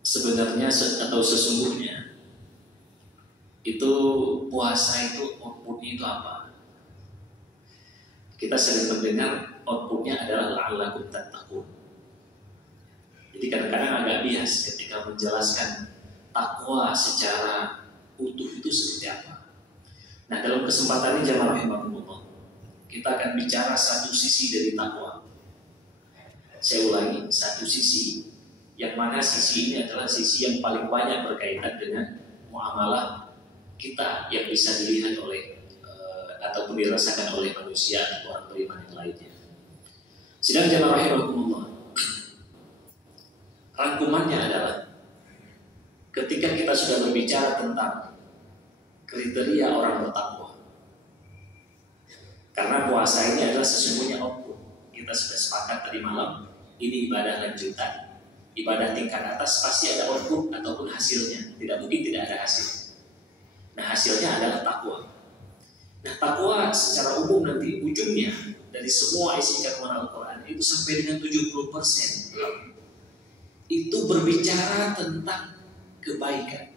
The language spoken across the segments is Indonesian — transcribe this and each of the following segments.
sebenarnya atau sesungguhnya itu puasa itu outputnya itu apa? Kita sering mendengar outputnya adalah la'allakum tattaqun. Jadi kadang-kadang agak bias ketika menjelaskan takwa secara utuh itu seperti apa. Nah, dalam kesempatan ini jamaah rahimakumullah, kita akan bicara satu sisi dari takwa. Saya ulangi, satu sisi, yang mana sisi ini adalah sisi yang paling banyak berkaitan dengan muamalah kita yang bisa dilihat oleh ataupun dirasakan oleh manusia atau orang beriman yang lainnya. Sidang jamaah rahimakumullah, rangkumannya adalah ketika kita sudah berbicara tentang kriteria orang bertakwa, karena puasa ini adalah sesungguhnya output. Kita sudah sepakat tadi malam, ini ibadah lanjutan, ibadah tingkat atas pasti ada output ataupun hasilnya. Tidak mungkin tidak ada hasil. Nah, hasilnya adalah takwa. Nah, takwa secara umum nanti ujungnya dari semua isi kandungan Al-Quran itu sampai dengan 70% itu berbicara tentang kebaikan.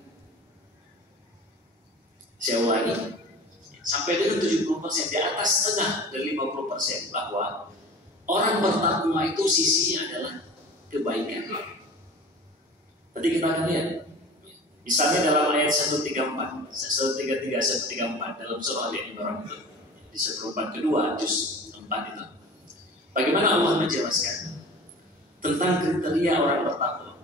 Saya ulangi, sampai dengan 70%, di atas setengah dari 50%, bahwa orang bertakwa itu sisinya adalah kebaikan. Nanti kita akan lihat. Misalnya dalam ayat 134, 133, 134 dalam surah Al-Imran itu, di seperempat kedua juz 4 itu, bagaimana Allah menjelaskan tentang kriteria orang bertakwa.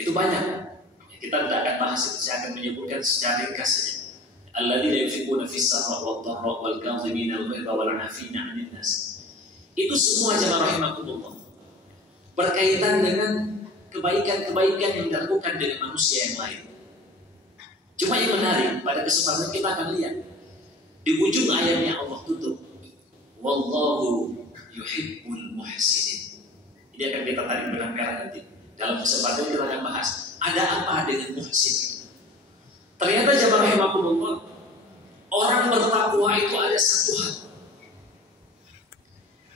Itu banyak. Kita tidak akan bahas itu, saya akan menyebutkan secara ringkas saja. Alladzina yunfiquna fis-sarra'i wad-dharra'i wal-kadhimina al-ghaidha wal-'afina 'anil nas. Itu semua jamaah rahimakumullah berkaitan dengan kebaikan-kebaikan yang dilakukan dengan manusia yang lain. Cuma yang menarik, pada kesempatan kita akan lihat di ujung ayatnya Allah tutup, wallahu yuhibbul muhsinin. Ini akan kita tarik benang merah nanti. Dalam kesempatan kita akan bahas ada apa dengan muhsin. Ternyata jamaah rahimakumullah, orang bertakwa itu ada satu hal.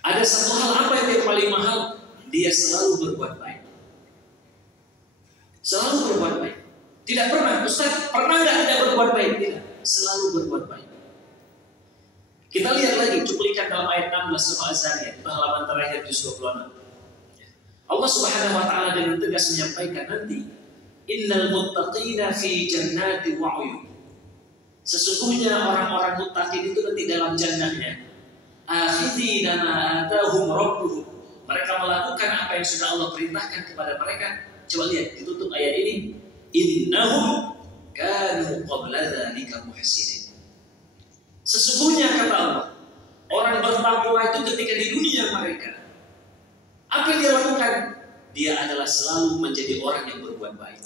Ada satu hal, apa yang paling mahal? Dia selalu berbuat baik. Selalu berbuat baik. Tidak pernah, Ustaz, pernah nggak tidak berbuat baik? Tidak, selalu berbuat baik. Kita lihat lagi cuplikan dalam ayat 16 surah Az-Zariyat, halaman terakhir juz 26. Allah Subhanahu wa taala dengan tegas menyampaikan nanti, innal muttaqina fi jannati wa 'uyun. Sesungguhnya orang-orang muttaqin itu nanti dalam jannahnya. Akhidina ma atahum rabbuhum. Mereka melakukan apa yang sudah Allah perintahkan kepada mereka. Coba lihat, ditutup ayat ini. Innahum kanu qabla dzalika muhsinin. Sesungguhnya kata Allah, orang bertakwa itu ketika di dunia mereka, apa yang dia lakukan? Dia adalah selalu menjadi orang yang berbuat baik.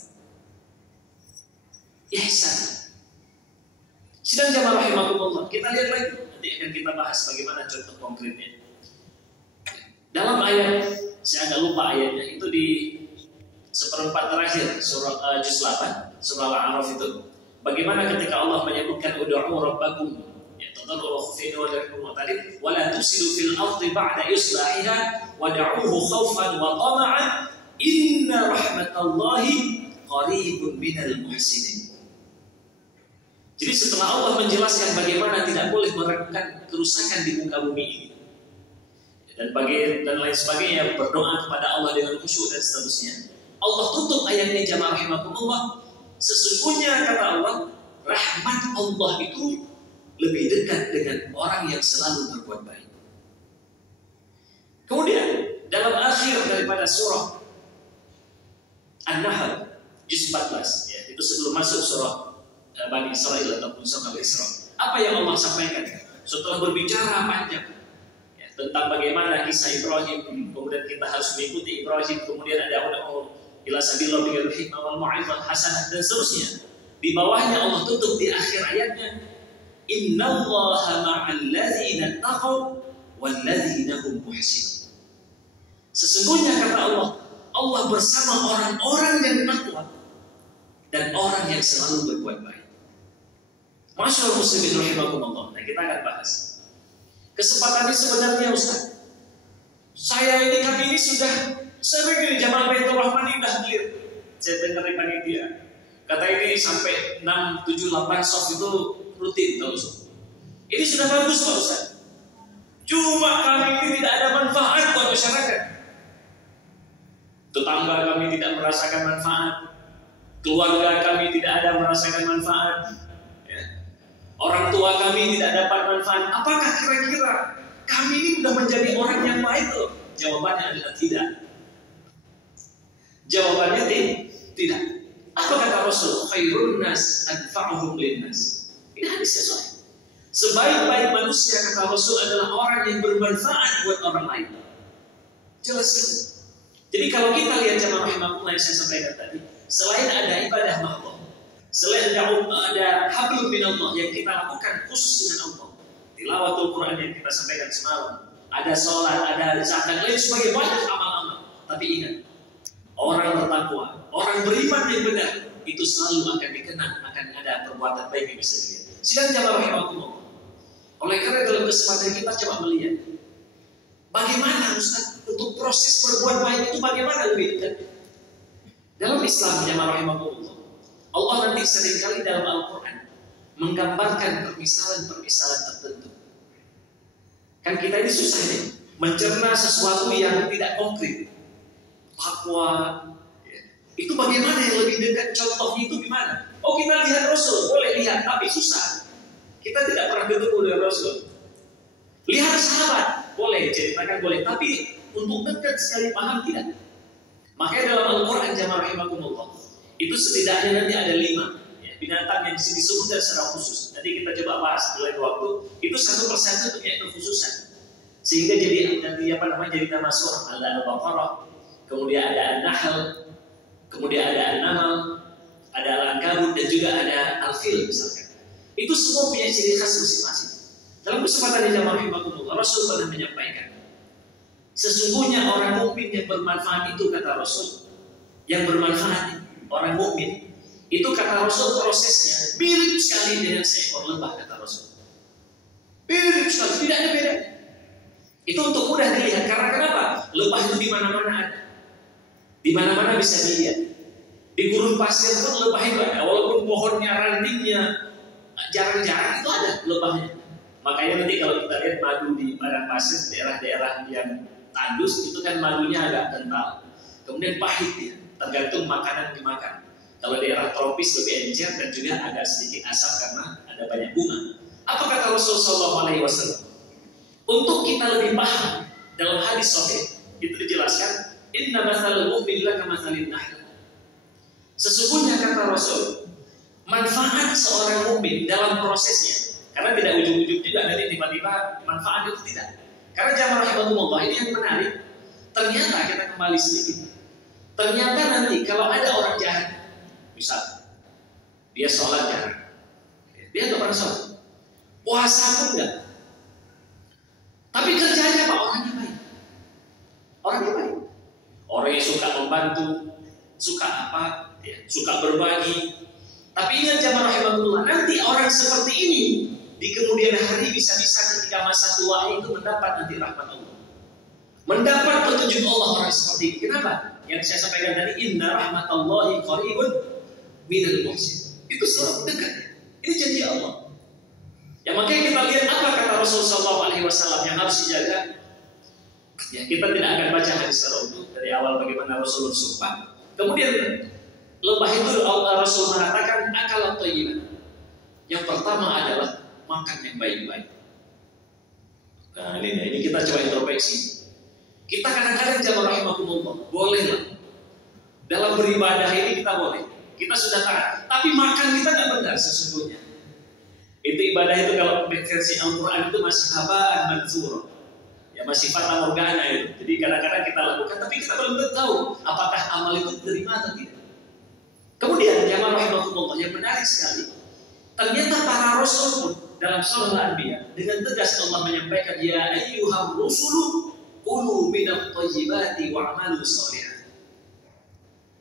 Ihsan. Sidang jamaah rahimakumullah, kita lihat lagi. Nanti akan kita bahas bagaimana contoh konkretnya. Dalam ayat, saya agak lupa ayatnya, itu di seperempat terakhir surah juz 8, surah Al-A'raf itu. Bagaimana ketika Allah menyebutkan ud'u rabbakum, ya tadarru khufina wa darkum wa tarid wa la tusilu fil ardi ba'da islahiha wad'uhu khaufan wa tama'an inna rahmatallahi qaribun minal muhsinin. Jadi setelah Allah menjelaskan bagaimana tidak boleh melakukan kerusakan di muka bumi ini dan lain sebagainya, berdoa kepada Allah dengan khusyuk dan seterusnya, Allah tutup ayatnya jamaah rahimakumullah. Sesungguhnya kata Allah, rahmat Allah itu lebih dekat dengan orang yang selalu berbuat baik. Kemudian dalam akhir daripada surah An-Nahl juz 14, ya, itu sebelum masuk surah Bani Israil ataupun surah Al-Isra, apa yang Allah sampaikan setelah berbicara panjang ya, tentang bagaimana kisah Ibrahim, kemudian kita harus mengikuti Ibrahim, kemudian ada ila sabillah bil hikmah wal mau'izah hasanah dan seterusnya. Di bawahnya Allah tutup di akhir ayatnya, innallaha ma'al ladzina taqaw wal ladzina hum muhsinun. Sesungguhnya kata Allah, Allah bersama orang-orang yang takwa dan orang yang selalu berbuat baik. Masyaallah muslimin rahimakumullah. Nah, kita akan bahas. Kesempatan ini sebenarnya Ustaz, kami ini sudah sering di Jamal Baitur Rahman indah takbir. Saya dengar dari panitia. Kata ini sampai 6, 7, 8 soft itu rutin kalau soft. Ini sudah bagus Pak Ustaz. Cuma kami ini tidak ada manfaat buat masyarakat. Tetangga kami tidak merasakan manfaat. Keluarga kami tidak ada merasakan manfaat. Ya. Orang tua kami tidak dapat manfaat. Apakah kira-kira kami ini sudah menjadi orang yang baik loh? Jawabannya adalah tidak. Jawabannya tidak. Apa kata Rasul? Khairun nas anfa'uhum linnas. Ini hadis sesuai. Sebaik-baik manusia kata Rasul adalah orang yang bermanfaat buat orang lain. Jelas kan? Jadi kalau kita lihat jamaah rahimahullah yang saya sampaikan tadi, selain ada ibadah makhluk, selain ada hablum minallah yang kita lakukan khusus dengan Allah, tilawatul Quran yang kita sampaikan semalam, ada sholat, ada zakat, lain sebagai banyak amal-amal. Tapi ingat, orang bertakwa, orang beriman yang benar, itu selalu akan dikenang, akan ada perbuatan baik yang bisa dilihat. Sidang jamaah rahimahullah. Oleh karena dalam kesempatan kita coba melihat bagaimana Ustaz untuk proses berbuat baik itu bagaimana lebih dekat. Dalam Islam jamaah rahimahullah, Allah nanti seringkali dalam Al-Quran menggambarkan permisalan-permisalan tertentu. Kan kita ini susah nih mencerna sesuatu yang tidak konkret. Takwa itu bagaimana yang lebih dekat, contohnya itu gimana? Oh kita lihat Rasul, boleh lihat, tapi susah. Kita tidak pernah ketemu dengan Rasul. Lihat sahabat, boleh, ceritakan boleh, tapi untuk dekat sekali paham tidak. Makanya dalam Al-Quran jamaah rahimakumullah, itu setidaknya nanti ada 5 binatang yang disebutkan secara khusus. Nanti kita coba bahas dalam waktu. Itu satu persatu punya kekhususan, sehingga jadi nanti jadi nama surah. Ada Al-Baqarah, kemudian ada An-Nahl, kemudian ada An-Namal, ada Al-Ankabut, dan juga ada Al-Fil misalkan. Itu semua punya ciri khas masing-masing. Dalam kesempatan yang jamaah rahimakumullah, Rasul pernah menyampaikan, sesungguhnya orang mukmin yang bermanfaat itu kata Rasul, yang bermanfaat orang mukmin itu kata Rasul prosesnya mirip sekali dengan seekor lebah kata Rasul. Mirip sekali, tidak ada beda. Itu untuk mudah dilihat karena kenapa? Lebah itu di mana-mana ada. Di mana-mana bisa dilihat. Di gurun pasir pun lebah itu ada, walaupun pohonnya rantingnya jarang-jarang itu ada lebahnya. Makanya nanti kalau kita lihat madu di padang pasir, daerah-daerah yang tandus itu kan madunya agak kental, kemudian pahit ya, tergantung makanan dimakan. Kalau daerah tropis lebih encer dan juga agak sedikit asam karena ada banyak bunga. Apa kata Rasulullah SAW? Untuk kita lebih paham dalam hadis sahih itu dijelaskan, inna mathalul mu'min laka mathalin nahl. Sesungguhnya kata Rasul, manfaat seorang mukmin dalam prosesnya, karena tidak ujung-ujung juga nanti tiba-tiba manfaat itu tidak. Karena jamaah rahimahumullah ini yang menarik. Ternyata kita kembali sedikit. Ternyata nanti kalau ada orang jahat, misal dia sholat jarang, dia nggak pernah sholat, puasa pun enggak, tapi kerjanya apa? Orangnya baik, orangnya baik, orang yang suka membantu, suka apa? Ya, suka berbagi. Tapi ingat jamaah rahimahullah, nanti orang seperti ini di kemudian hari bisa-bisa ketika masa tua itu mendapat nanti rahmat Allah, mendapat petunjuk Allah orang seperti ini. Kenapa? Yang saya sampaikan tadi, inna rahmatallahi qaribun minal muhsin. Itu selalu dekat. Ini janji Allah. Ya makanya kita lihat apa kata Rasulullah SAW yang harus dijaga. Ya kita tidak akan baca hadis secara utuh dari awal bagaimana Rasulullah sumpah. Kemudian lebah itu Rasul mengatakan akal thayyiban. Yang pertama adalah makan yang baik-baik. Nah ini kita coba introspeksi. Kita kadang-kadang jamaah rahimakumullah, bolehlah dalam beribadah ini kita boleh, kita sudah taat, tapi makan kita nggak benar sesungguhnya. Itu ibadah itu kalau versi Al-Quran itu masih haba'an mansura, ya masih fata morgana itu. Jadi kadang-kadang kita lakukan, tapi kita belum tahu apakah amal itu diterima atau tidak. Kemudian jamaah rahimakumullah yang menarik sekali, ternyata para rasul pun dalam surah Al-Anbiya dengan tegas Allah menyampaikan, ya ayyuhar rusulu qulu minat thayyibati wa'malu shalihan.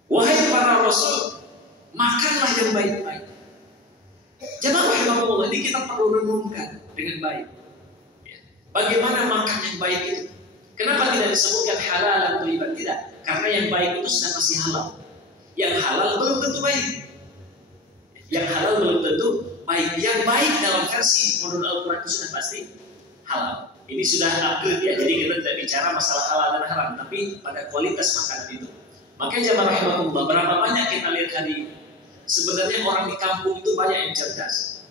Wahai para rasul, makanlah yang baik-baik. Jamaah rahimahullah, ini kita perlu renungkan dengan baik. Bagaimana makan yang baik itu? Kenapa tidak disebutkan halal atau thayyiban? Tidak, karena yang baik itu sudah pasti halal. Yang halal belum tentu baik. Yang halal belum tentu baik. Yang baik dalam versi menurut Al-Quran itu sudah pasti halal. Ini sudah upgrade ya. Jadi kita tidak bicara masalah halal dan haram, tapi pada kualitas makanan itu. Makanya jamaah rahimahullah, berapa banyak kita lihat hari ini. Sebenarnya orang di kampung itu banyak yang cerdas,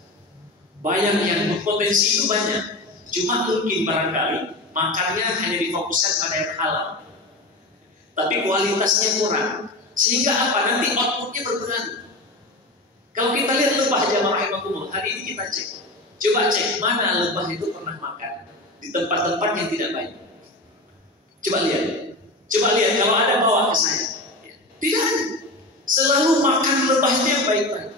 banyak yang berpotensi itu banyak. Cuma mungkin barangkali makannya hanya difokuskan pada yang halal, tapi kualitasnya kurang. Sehingga apa? Nanti outputnya berpengaruh. Kalau kita lihat lebah jamaah rahimahullah, hari ini kita cek. Coba cek mana lebah itu pernah makan di tempat-tempat yang tidak baik. Coba lihat. Coba lihat kalau ada bawa ke saya. Tidak ada. Selalu makan lebah itu yang baik-baik.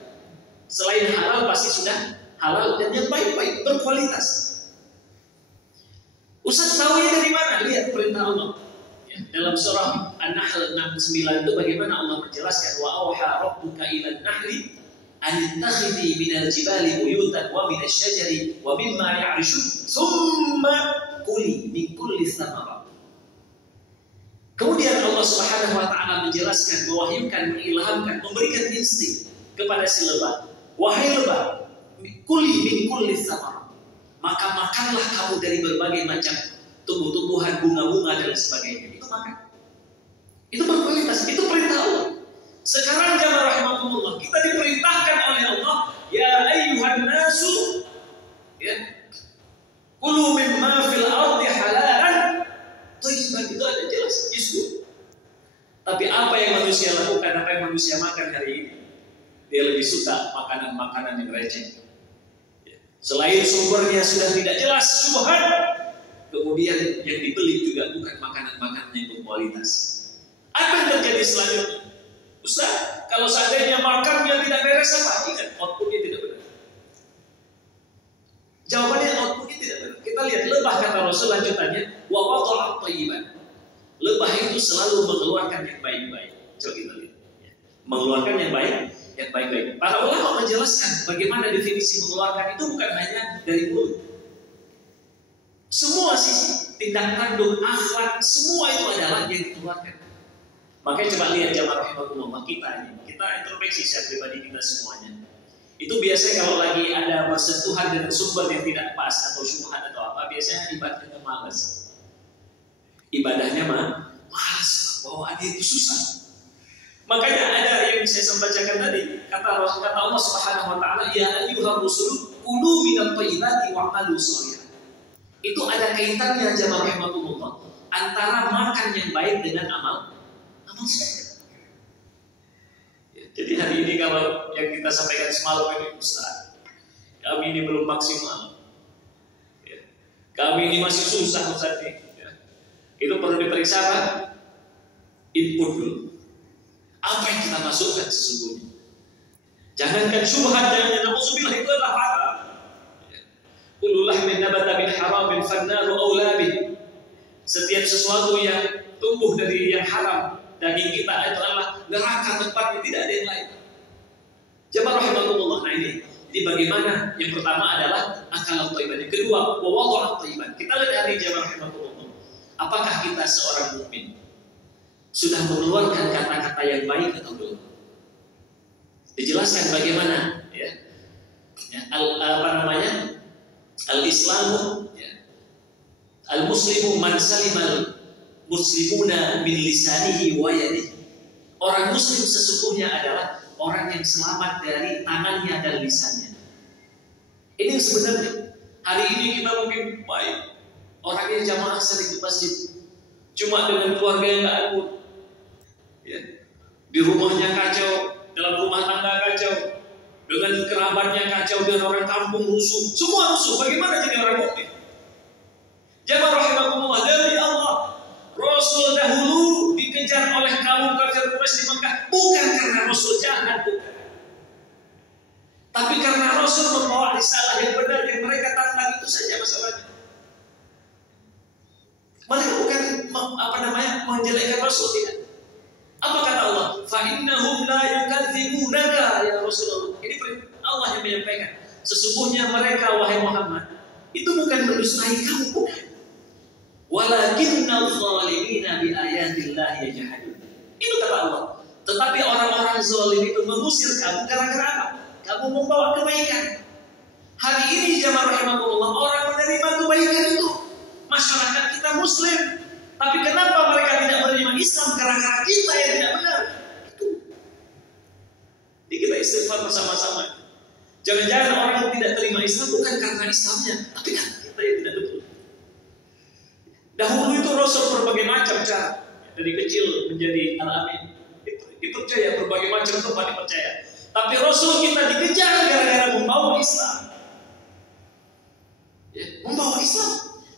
Selain halal pasti sudah halal dan yang baik-baik, berkualitas. Ustaz tahunya dari mana? Lihat perintah Allah. Ya, dalam surah An-Nahl 69 itu bagaimana Allah menjelaskan wa auha rabbuka ilan nahli anittakhidhi minal jibali buyutan wa minasy syajari wa mimma ya'rishun thumma kuli min kulli thamarat. Kemudian Allah Subhanahu wa taala menjelaskan, mewahyukan, mengilhamkan, memberikan insting kepada si lebah. Wahai lebah, kuli min kulli thamarat. Maka makanlah kamu dari berbagai macam tumbuh-tumbuhan, bunga-bunga dan sebagainya. Itu makan. Itu berkualitas, itu perintah Allah. Sekarang jamaah rahimahumullah, kita diperintahkan oleh Allah, ya ayyuhan nasu, ya, kulu mimma fil ardi halalan thayyiban. Itu ada jelas, isu. Tapi apa yang manusia lakukan, apa yang manusia makan hari ini? Dia lebih suka makanan-makanan yang receh. Selain sumbernya sudah tidak jelas, syubhat, kemudian yang dibeli juga bukan makanan-makanan yang berkualitas. Apa yang terjadi selanjutnya? Ustaz, kalau seandainya makannya tidak beres apa? Ingat, outputnya tidak benar. Jawabannya outputnya tidak benar. Kita lihat lebah kata Rasul lanjutannya, wa wada'at thayyiban. Lebah itu selalu mengeluarkan yang baik-baik. Coba kita lihat. Mengeluarkan yang baik, yang baik-baik. Para ulama menjelaskan bagaimana definisi mengeluarkan itu bukan hanya dari mulut. Semua sisi, tindak tanduk, akhlak, semua itu adalah yang dikeluarkan. Makanya coba lihat jamaah rahimahullah, kita introspeksi secara pribadi kita semuanya. Itu biasanya kalau lagi ada bersentuhan dengan sumber yang tidak pas atau syubhat atau apa, biasanya ibadahnya malas. Ibadahnya malas, bawaannya itu susah. Makanya ada yang saya sembacakan tadi, kata Allah Subhanahu wa taala, ya ayyuhar rusul kulu minat thayyibati wa'malu shalihan. Itu ada kaitannya jamaah rahimahullah antara makan yang baik dengan amal soleh. Ya, jadi hari ini kalau yang kita sampaikan semalam ini, Ustaz, kami ini belum maksimal. Ya, kami ini masih susah Ustaz ini. Ya. Itu perlu diperiksa apa? Input dulu. Apa yang kita masukkan sesungguhnya? Jangankan syubhat, jangan na'udzubillah, itu adalah haram. Kullu lahmin nabata min haramin fannaru aula bih. Setiap sesuatu yang tumbuh dari yang haram, daging kita itu adalah neraka tempatnya, tidak ada yang lain. Jamaah rahimahullah. Nah ini, jadi bagaimana? Yang pertama adalah akal thayyiban. Yang kedua, wa wada'at thayyiban. Kita lihat hari jamaah rahimahullah. Apakah kita seorang mukmin sudah mengeluarkan kata-kata yang baik atau belum? Dijelaskan bagaimana ya, al-Islamu ya. Al-Muslimu man salimal muslimuna min lisanihi wa yadihi. Orang muslim sesungguhnya adalah orang yang selamat dari tangannya dan lisannya. Ini sebenarnya hari ini kita mungkin baik, orangnya jamaah sering di masjid, cuma dengan keluarga yang nggak akur, ya. Di rumahnya kacau, dalam rumah tangga kacau, dengan kerabatnya kacau, dengan orang kampung rusuh, semua rusuh. Bagaimana jadi orang mukmin? Jamaah rahimahumullah, dari Allah, Rasul dahulu dikejar oleh kaum kafir Quraisy di Mekah bukan karena Rasul jahat, bukan. Tapi karena Rasul membawa risalah yang benar yang mereka tantang, itu saja masalahnya. Mereka bukan menjelekkan Rasul, tidak. Apa kata Allah? Fa innahum la yukadzibunaka ya Rasulullah. Ini Allah yang menyampaikan. Sesungguhnya mereka wahai Muhammad itu bukan mendustai kamu, bukan. Walakinnal zalimina bi ayatillah yajhadun. Itu kata Allah. Tetapi orang-orang zalim itu mengusir kamu gara-gara apa? Kamu membawa kebaikan. Hari ini jamaah rahimahullah, orang menerima kebaikan itu masyarakat kita Muslim. Tapi kenapa mereka tidak menerima Islam? Gara-gara kita yang tidak benar. Itu. Jadi kita istighfar bersama-sama. Jangan-jangan orang yang tidak terima Islam bukan karena Islamnya, tapi karena kita yang tidak betul. Dahulu itu Rasul berbagai macam cara. Dari kecil menjadi al-amin. Dipercaya berbagai macam tempat dipercaya. Tapi Rasul kita dikejar gara-gara membawa Islam. Ya, membawa Islam.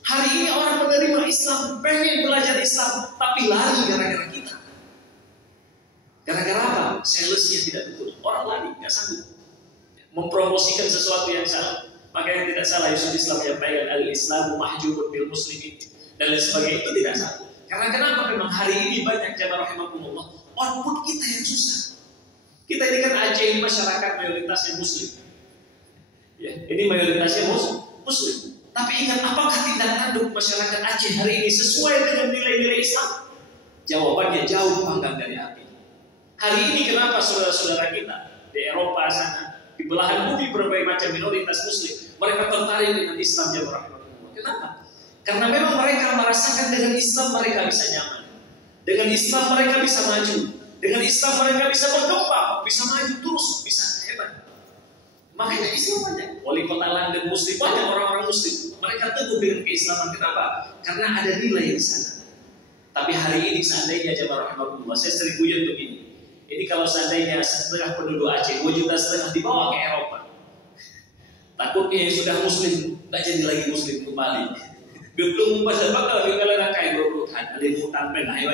Hari ini orang menerima Islam, pengen belajar Islam, tapi lari gara-gara kita. Gara-gara apa? Salesnya tidak betul. Orang lari, nggak sanggup mempromosikan sesuatu yang salah. Maka yang tidak salah Yusuf Islam menyampaikan al-Islamu mahjubun bil muslimin dan lain sebagainya, itu tidak salah. Karena kenapa? Memang hari ini banyak jamaah rahimakumullah, output kita yang susah. Kita ini kan Aceh ini masyarakat mayoritasnya Muslim. Ya, ini mayoritasnya Muslim. Tapi ingat, apakah tindak tanduk masyarakat Aceh hari ini sesuai dengan nilai-nilai Islam? Jawabannya jauh panggang dari api. Hari ini kenapa saudara-saudara kita di Eropa sana, di belahan bumi berbagai macam minoritas Muslim, mereka tertarik dengan Islam jamaah rahimahullah. Kenapa? Karena memang mereka merasakan dengan Islam mereka bisa nyaman. Dengan Islam mereka bisa maju. Dengan Islam mereka bisa berkembang, bisa maju terus, bisa hebat. Makanya Islam banyak. Wali kota London Muslim, banyak orang-orang Muslim. Mereka teguh dengan keislaman. Kenapa? Karena ada nilai di sana. Tapi hari ini seandainya jamaah rahimahullah, saya sering guyon begini. Ini kalau seandainya setengah penduduk Aceh, 2,5 juta dibawa ke Eropa, takutnya yang sudah Muslim nggak jadi lagi Muslim kembali. Geblung pasal bakal kalau rakai berurutan, ada yang hutang penah ayo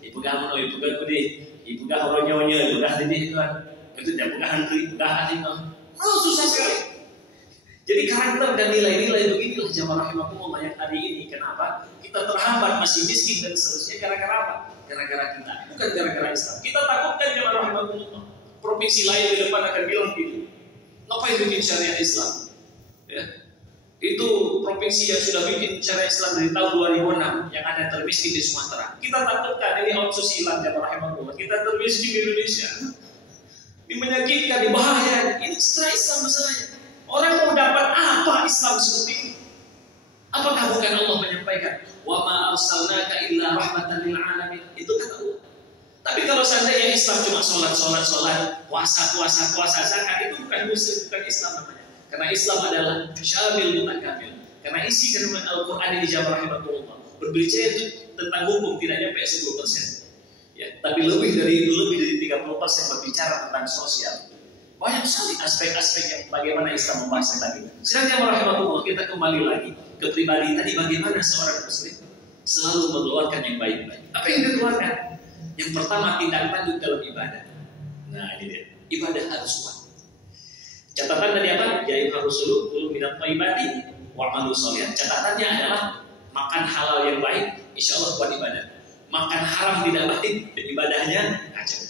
ibu gamono ibu gede ibu gah horonyonya ibu gah ini itu dia bukan hantri gah hati susah sekali. Jadi karakter dan nilai-nilai beginilah jamaah rahimahumullah yang hari ini. Kenapa? Kita terhambat, masih miskin dan seterusnya gara-gara apa? Gara-gara kita, bukan gara-gara Islam. Kita takutkan jamaah rahimahumullah, provinsi lain di depan akan bilang gini, ngapain bikin syariat Islam? Ya. Itu provinsi yang sudah bikin syariat Islam dari tahun 2006 yang ada termiskin di Sumatera. Kita takutkan ini otsus hilang jamaah rahimahumullah. Kita termiskin di Indonesia. Ini menyakitkan, ini bahaya. Ini setelah Islam masalahnya. Orang mau dapat apa Islam seperti ini? Apakah bukan Allah menyampaikan wa ma arsalnaka illa rahmatan lil alamin? Itu kata Allah. Tapi kalau seandainya Islam cuma sholat, puasa, zakat, itu bukan Muslim, bukan Islam namanya. Karena Islam adalah syamil mutakamil. Karena isi kandungan Al-Quran ini jamaah rahimahullah berbicara itu tentang hukum tidak nyampe 10%. Ya, tapi lebih dari 30% berbicara tentang sosial. Banyak sekali aspek-aspek yang bagaimana Islam membahas tadi. Sedangkan rahimahullah, kita kembali lagi ke pribadi tadi, bagaimana seorang Muslim selalu mengeluarkan yang baik-baik. Apa yang dikeluarkan? Yang pertama, tindak tanduk dalam ibadah. Nah ini dia, ibadah harus kuat. Catatan tadi apa? Ja'ib harusulu kulu minat ibadi wa amalu sholih. Catatannya adalah makan halal yang baik, insya Allah kuat ibadah. Makan haram tidak baik, dan ibadahnya kacau.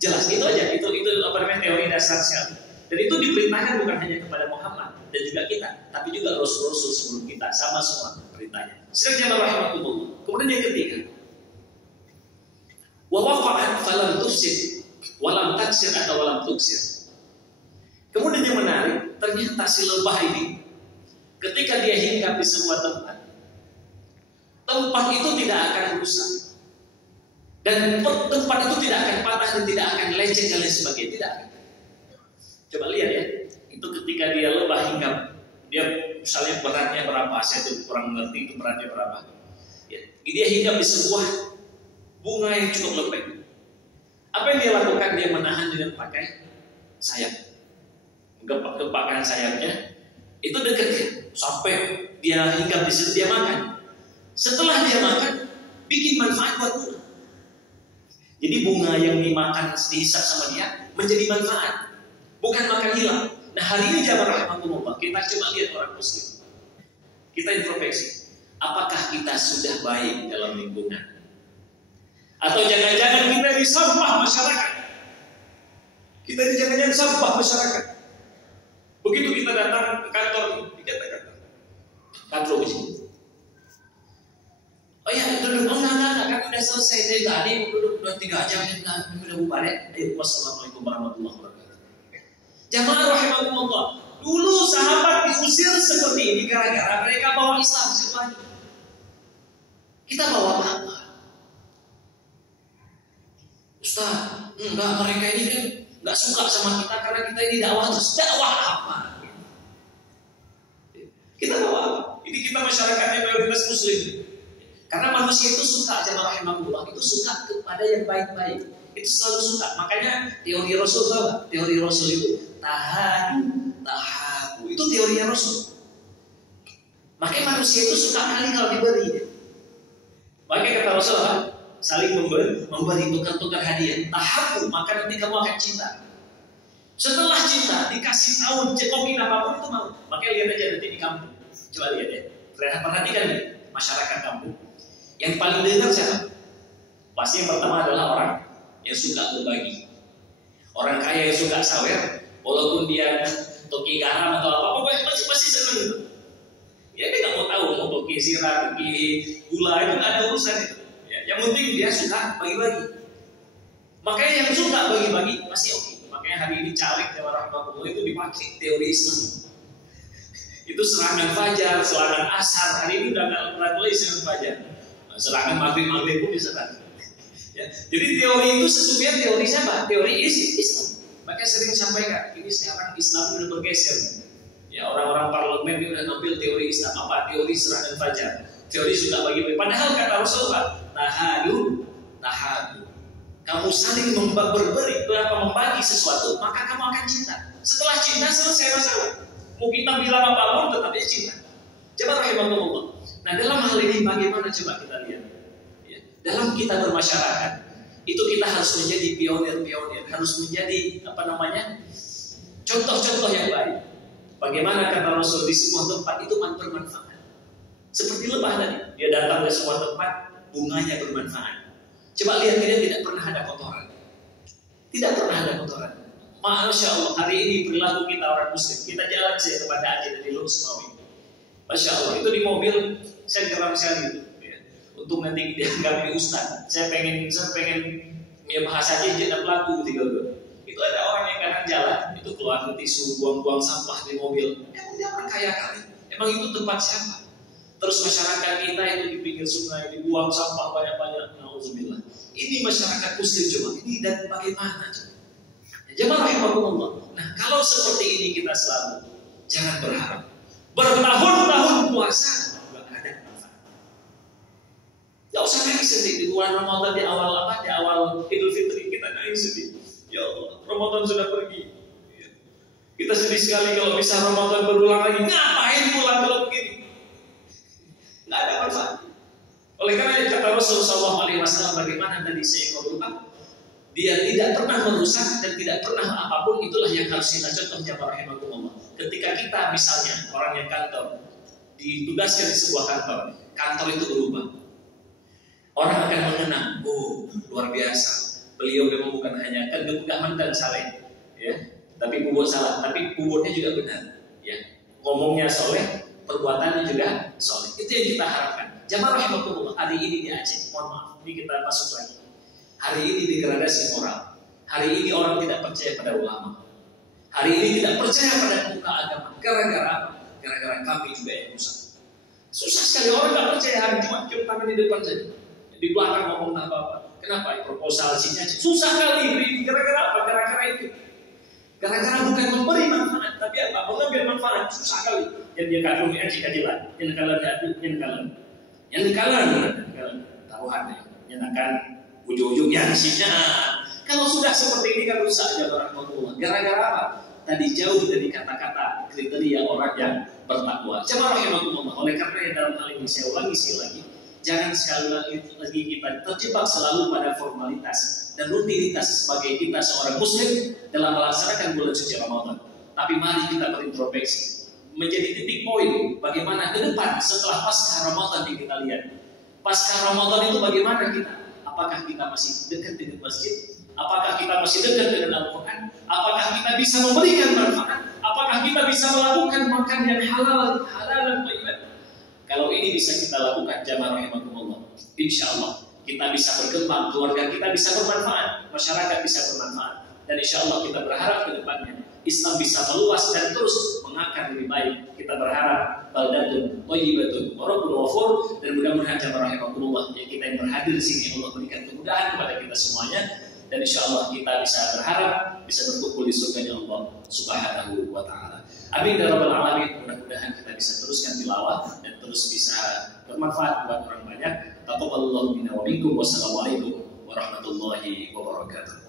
Jelas, itu aja. Itu apa namanya teori dasar syariat. Dan itu diperintahkan bukan hanya kepada Muhammad dan juga kita, tapi juga Rasul-Rasul sebelum kita, sama semua perintahnya. Sedang jamaah rahimahumullah. Kemudian yang ketiga, wa waqa'at falam tufsid, walam taksir atau walam tuksir. Kemudian yang menarik, ternyata si lebah ini ketika dia hinggap di sebuah tempat itu tidak akan rusak. Dan tempat itu tidak akan patah dan tidak akan lecet dan lain sebagainya, tidak akan. Coba lihat ya, itu ketika dia lebah hinggap, dia misalnya beratnya berapa, saya tuh kurang mengerti itu beratnya berapa. Ya, dia hinggap di sebuah bunga yang cukup lembek. Apa yang dia lakukan? Dia menahan dengan pakai sayap, gempakkan sayapnya, itu dekatnya sampai dia hinggap di situ, dia makan. Setelah dia makan, bikin manfaat buat bunga. Jadi bunga yang dimakan, dihisap sama dia menjadi manfaat, bukan makan hilang. Nah hari ini jamaah rahimahumullah, kita coba lihat orang Muslim, kita introspeksi, apakah kita sudah baik dalam lingkungan? Atau jangan-jangan kita di sampah masyarakat? Kita ini jangan-jangan sampah masyarakat. Begitu kita datang ke kantor, dikatakan kantor begini. Oh ya duduk, enggak, kan udah selesai dari tadi, duduk 2-3 jam, udah bubar ya. Ayo, wassalamualaikum warahmatullahi wabarakatuh. Jamaah rahimahumullah, dulu sahabat diusir seperti ini gara-gara mereka bawa Islam semuanya. Kita bawa apa? Ustaz, enggak, mereka ini kan enggak suka sama kita karena kita ini dakwah terus. Dakwah apa? Kita bawa apa? Ini kita masyarakatnya mayoritas muslim. Karena manusia itu suka, jamaah rahimahullah, itu suka kepada yang baik-baik. Itu selalu suka. Makanya teori Rasul tahu gak? Teori Rasul itu tahabu. Itu teori Rasul. Makanya manusia itu suka kali kalau diberi. Makanya kata Rasul apa? Saling memberi tukar-tukar hadiah. Tahabu, maka nanti kamu akan cinta. Setelah cinta, dikasih tahu cekokin apapun itu mau. Makanya lihat aja nanti di kampung. Coba lihat ya. Perhatikan nih, masyarakat kampung. Yang paling dengar siapa? Pasti yang pertama adalah orang yang suka berbagi. Orang kaya yang suka sawer, walaupun dia toki garam atau apa, pokoknya pasti senang gitu. Ya dia nggak mau tahu mau toki sirah, toki gula itu nggak ada urusan itu. Ya, yang penting dia suka bagi-bagi. Makanya yang suka bagi-bagi pasti oke. Makanya hari ini caleg jamaah rahmatullah itu dipakai teori Islam. Itu serangan fajar, serangan asar. Hari ini udah nggak lagi serangan fajar. Serangan maghrib pun diserang. Ya. Jadi teori itu sesungguhnya teori siapa? Teori Islam. Makanya sering sampaikan, ini sekarang Islam udah bergeser. Ya, orang-orang parlemen ini udah ngambil teori Islam apa? Teori serangan fajar. Teori suka bagi-bagi. Padahal kata Rasulullah, tahadu. Kamu saling membagi sesuatu, maka kamu akan cinta. Setelah cinta selesai masalah. Mau kita bilang apapun tetap aja cinta. Coba rahimahullah. Nah dalam hal ini bagaimana coba kita lihat? Ya, dalam kita bermasyarakat itu kita harus menjadi pionir, harus menjadi contoh-contoh yang baik. Bagaimana kata Rasul di sebuah tempat itu bermanfaat. Seperti lebah tadi, dia datang ke sebuah tempat, bunganya bermanfaat. Coba lihat dia tidak pernah ada kotoran. Tidak pernah ada kotoran. Masya Allah, hari ini perilaku kita orang muslim. Kita jalan saja kepada Aceh dari Lungsmawi. Masya Allah, itu di mobil saya geram sekali ya. Untuk nanti dianggap ustaz. Saya pengen ya bahasanya jadi pelaku gitu. Itu ada orang yang kanan jalan, itu keluar tisu, buang-buang sampah di mobil. Emang dia orang kaya kali. Emang itu tempat siapa? Terus masyarakat kita itu di pinggir sungai dibuang sampah banyak-banyak. Nauzubillah. Ini masyarakat muslim coba. Ini dan bagaimana coba? Jemaah rahimahumullah. Nah, kalau seperti ini kita selalu jangan berharap. Bertahun-tahun puasa enggak ada manfaat. Enggak usah nangis sedih di bulan Ramadan di awal Idul Fitri kita nangis sedih. Ya Allah, Ramadan sudah pergi. Kita sedih sekali kalau bisa Ramadan berulang lagi. Ngapain pulang kalau begini? Enggak ada manfaat. Oleh karena kata Rasulullah SAW, bagaimana tadi seekor lebah, dia tidak pernah merusak dan tidak pernah apapun. Itulah yang harus kita contoh jamaah rahimahumullah. Ketika kita misalnya orang yang kantor ditugaskan di sebuah kantor itu berubah, orang akan mengenang, oh luar biasa, beliau memang bukan hanya kan mantan saleh, ya, tapi bubur salah, tapi buburnya juga benar, ya, ngomongnya soleh, perbuatannya juga soleh. Itu yang kita harapkan. Jamaah rahimahumullah, hari ini di Aceh, mohon maaf, ini kita masuk lagi. Hari ini degradasi moral. Hari ini orang tidak percaya pada ulama. Hari ini tidak percaya pada muka agama. Gara-gara kami juga yang rusak. Susah sekali orang tidak percaya hari Jumat cium tangan di depan saja. Di belakang ngomong apa-apa. Kenapa? Proposal sini aja. Susah kali. Gara-gara apa? Gara-gara itu. Gara-gara bukan memberi manfaat, tapi apa? Mengambil manfaat. Susah kali. Yang dia kandung kajilan. Yang dikalan. Taruhannya. Yang akan ujung-ujung ya isinya. Kalau sudah seperti ini kan rusak ya rahmatullah. Gara-gara apa? Tadi jauh dari kata-kata kriteria orang yang bertakwa. Jamaah rahmatullah. Oleh karena yang dalam hal ini saya ulangi sekali lagi, jangan sekali lagi kita terjebak selalu pada formalitas dan rutinitas sebagai kita seorang muslim dalam melaksanakan bulan suci Ramadan. Tapi mari kita berintrospeksi, menjadi titik poin bagaimana ke depan setelah pasca Ramadan yang kita lihat. Pasca Ramadan itu bagaimana kita? Apakah kita masih dekat dengan masjid? Apakah kita masih dekat dengan Al-Quran? Apakah kita bisa memberikan manfaat? Apakah kita bisa melakukan makan yang halal dan thayyiban? Kalau ini bisa kita lakukan, jamaah rahimahumullah, Insya Allah kita bisa berkembang, keluarga kita bisa bermanfaat, masyarakat bisa bermanfaat, dan insya Allah kita berharap ke depannya Islam bisa meluas dan terus mengakar lebih baik. Kita berharap baldatun thayyibatun wa rabbun ghafur, dan mudah-mudahan jamaah rahimakumullah yang kita yang berhadir di sini Allah berikan kemudahan kepada kita semuanya, dan insya Allah kita bisa berharap bisa berkumpul di surganya Allah Subhanahu wa taala. Amin ya rabbal alamin. Mudah-mudahan kita bisa teruskan tilawah dan terus bisa bermanfaat buat orang banyak. Taqabbalallahu minna wa minkum. Wassalamualaikum warahmatullahi wabarakatuh.